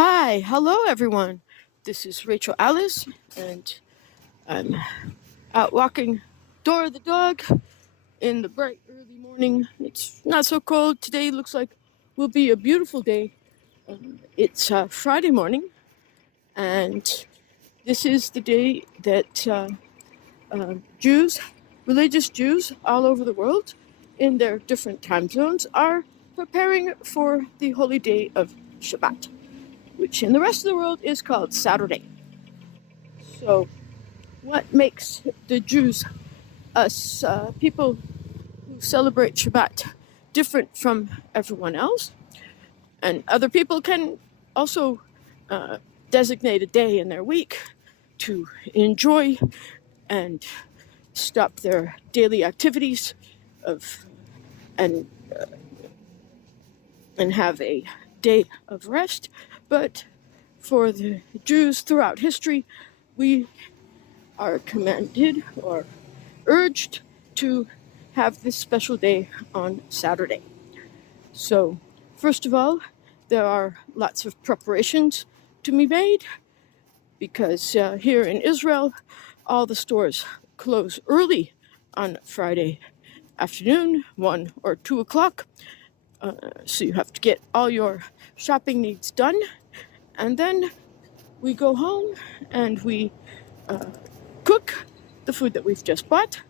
Hi, hello everyone. This is Rachel Alice, and I'm out walking Dora the dog in the bright early morning. It's not so cold today. Looks like will be a beautiful day. It's Friday morning, and this is the day that Jews, religious Jews all over the world, in their different time zones, are preparing for the holy day of Shabbat, which in the rest of the world is called Saturday. So, what makes the Jews, us people who celebrate Shabbat, different from everyone else? And other people can also designate a day in their week to enjoy and stop their daily activities of and and have a day of rest. But for the Jews throughout history, we are commanded or urged to have this special day on Saturday. So, first of all, there are lots of preparations to be made because here in Israel, all the stores close early on Friday afternoon, 1 or 2 o'clock. So you have to get all your shopping needs done. And then we go home and we cook the food that we've just bought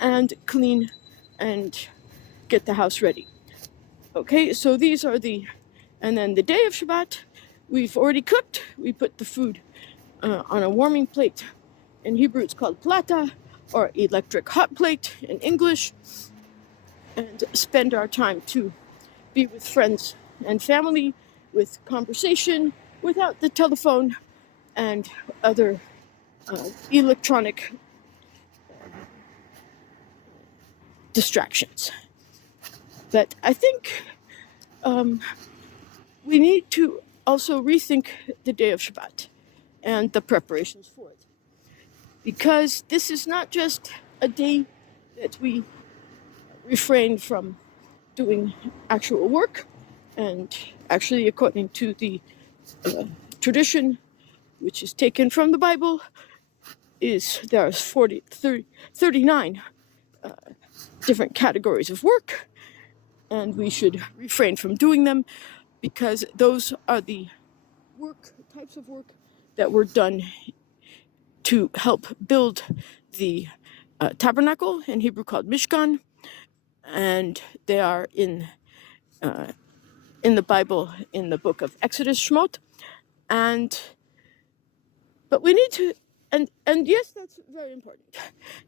and clean and get the house ready. Okay, so these are and then the day of Shabbat, we've already cooked. We put the food on a warming plate. In Hebrew, it's called plata, or electric hot plate in English, and spend our time to be with friends and family, with conversation, without the telephone and other electronic distractions. But I think we need to also rethink the day of Shabbat and the preparations for it. Because this is not just a day that we refrain from doing actual work, and actually, according to the tradition, which is taken from the Bible, there's 39 different categories of work, and we should refrain from doing them because those are the types of work that were done to help build the tabernacle, in Hebrew called Mishkan, and they are in the Bible, in the book of Exodus, Shemot, but we need to, and yes, that's very important,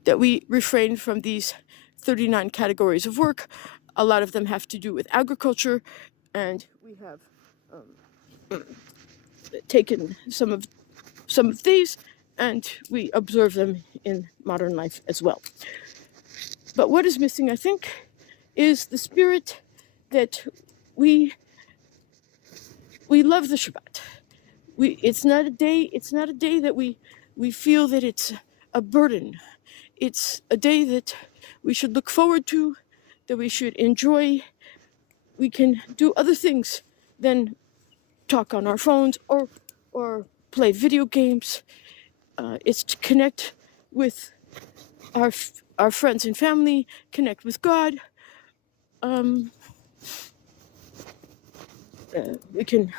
that we refrain from these 39 categories of work. A lot of them have to do with agriculture, and we have taken some of these, and we observe them in modern life as well. But what is missing, I think, is the spirit that we love the Shabbat. It's not a day that we feel that it's a burden. It's a day that we should look forward to, that we should enjoy. We can do other things than talk on our phones or play video games. It's to connect with our friends and family, connect with God. We can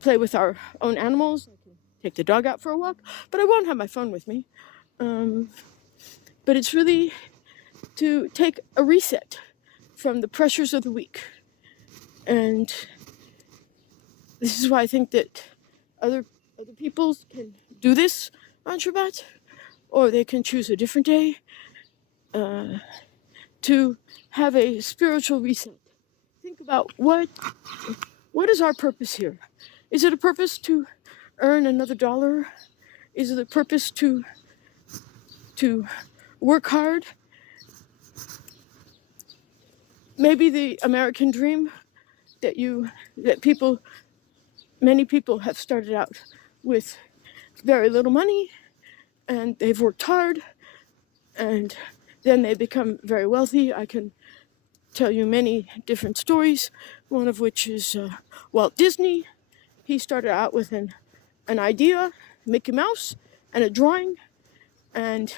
play with our own animals. I can take the dog out for a walk, but I won't have my phone with me. But it's really to take a reset from the pressures of the week. And this is why I think that other people can do this on Shabbat, or they can choose a different day to have a spiritual reset. Think about what is our purpose here? Is it a purpose to earn another dollar? Is it a purpose to work hard? Maybe the American dream that many people have started out with very little money, and they've worked hard, and then they become very wealthy. I can tell you many different stories, one of which is Walt Disney, He started out with an idea, Mickey Mouse, and a drawing, and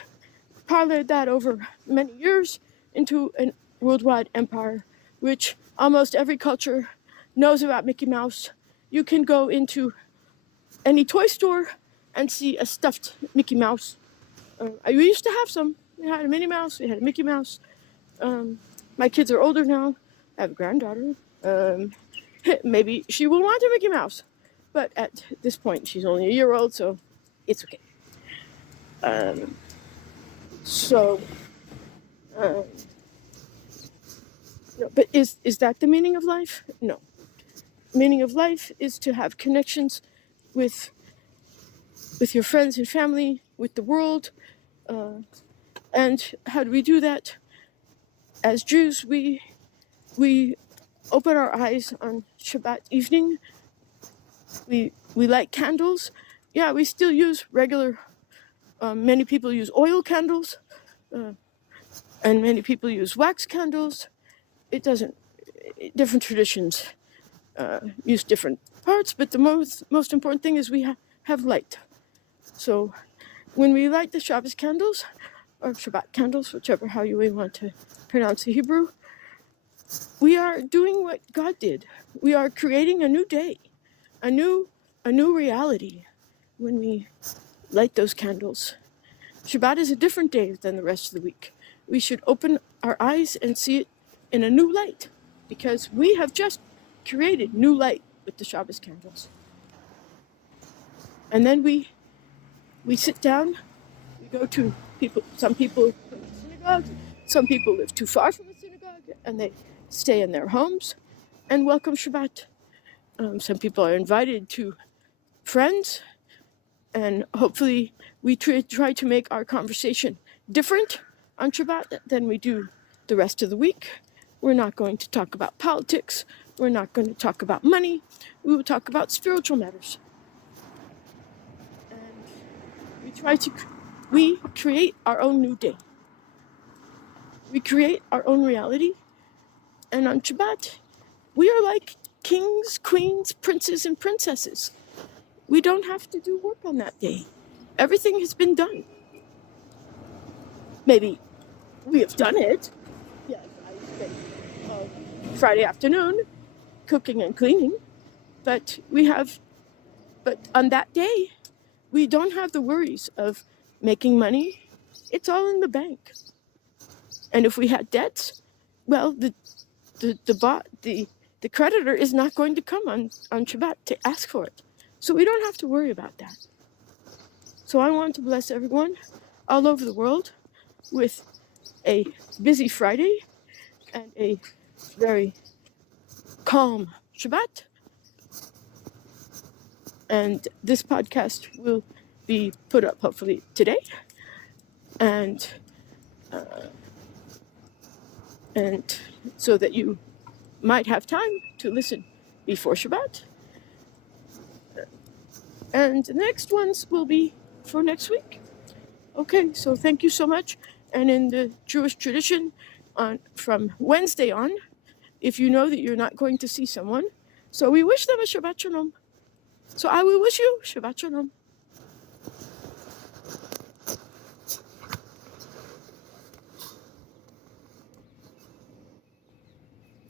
parlayed that over many years into a worldwide empire, which almost every culture knows about Mickey Mouse. You can go into any toy store and see a stuffed Mickey Mouse. We used to have some. We had a Minnie Mouse, we had a Mickey Mouse. My kids are older now. I have a granddaughter. Maybe she will want a Mickey Mouse. But at this point, she's only a year old, so it's okay. No, but is that the meaning of life? No. Meaning of life is to have connections with your friends and family, with the world. And how do we do that? As Jews, we open our eyes on Shabbat evening. We light candles. Yeah, we still use regular. Many people use oil candles, and many people use wax candles. It doesn't. Different traditions use different parts, but the most important thing is we have light. So when we light the Shabbos candles, or Shabbat candles, whichever how you want to pronounce the Hebrew, we are doing what God did. We are creating a new day, a new reality when we light those candles. Shabbat is a different day than the rest of the week. We should open our eyes and see it in a new light, because we have just created new light with the Shabbos candles. And then we sit down, we go to people. Some people go to the synagogue, some people live too far from the synagogue, and they stay in their homes and welcome Shabbat. Some people are invited to friends, and hopefully we try to make our conversation different on Shabbat than we do the rest of the week. We're not going to talk about politics. We're not going to talk about money. We will talk about spiritual matters. And we create our own new day. We create our own reality. And on Shabbat, we are like kings, queens, princes, and princesses. We don't have to do work on that day. Everything has been done. Maybe we have done it. Yes, I spent Friday afternoon cooking and cleaning. But on that day, we don't have the worries of making money. It's all in the bank. And if we had debts, well, the creditor is not going to come on Shabbat to ask for it. So we don't have to worry about that. So I want to bless everyone all over the world with a busy Friday and a very calm Shabbat. And this podcast will be put up hopefully today. And so that you might have time to listen before Shabbat. And the next ones will be for next week. Okay, so thank you so much. And in the Jewish tradition, from Wednesday on, if you know that you're not going to see someone, so we wish them a Shabbat Shalom. So I will wish you Shabbat Shalom.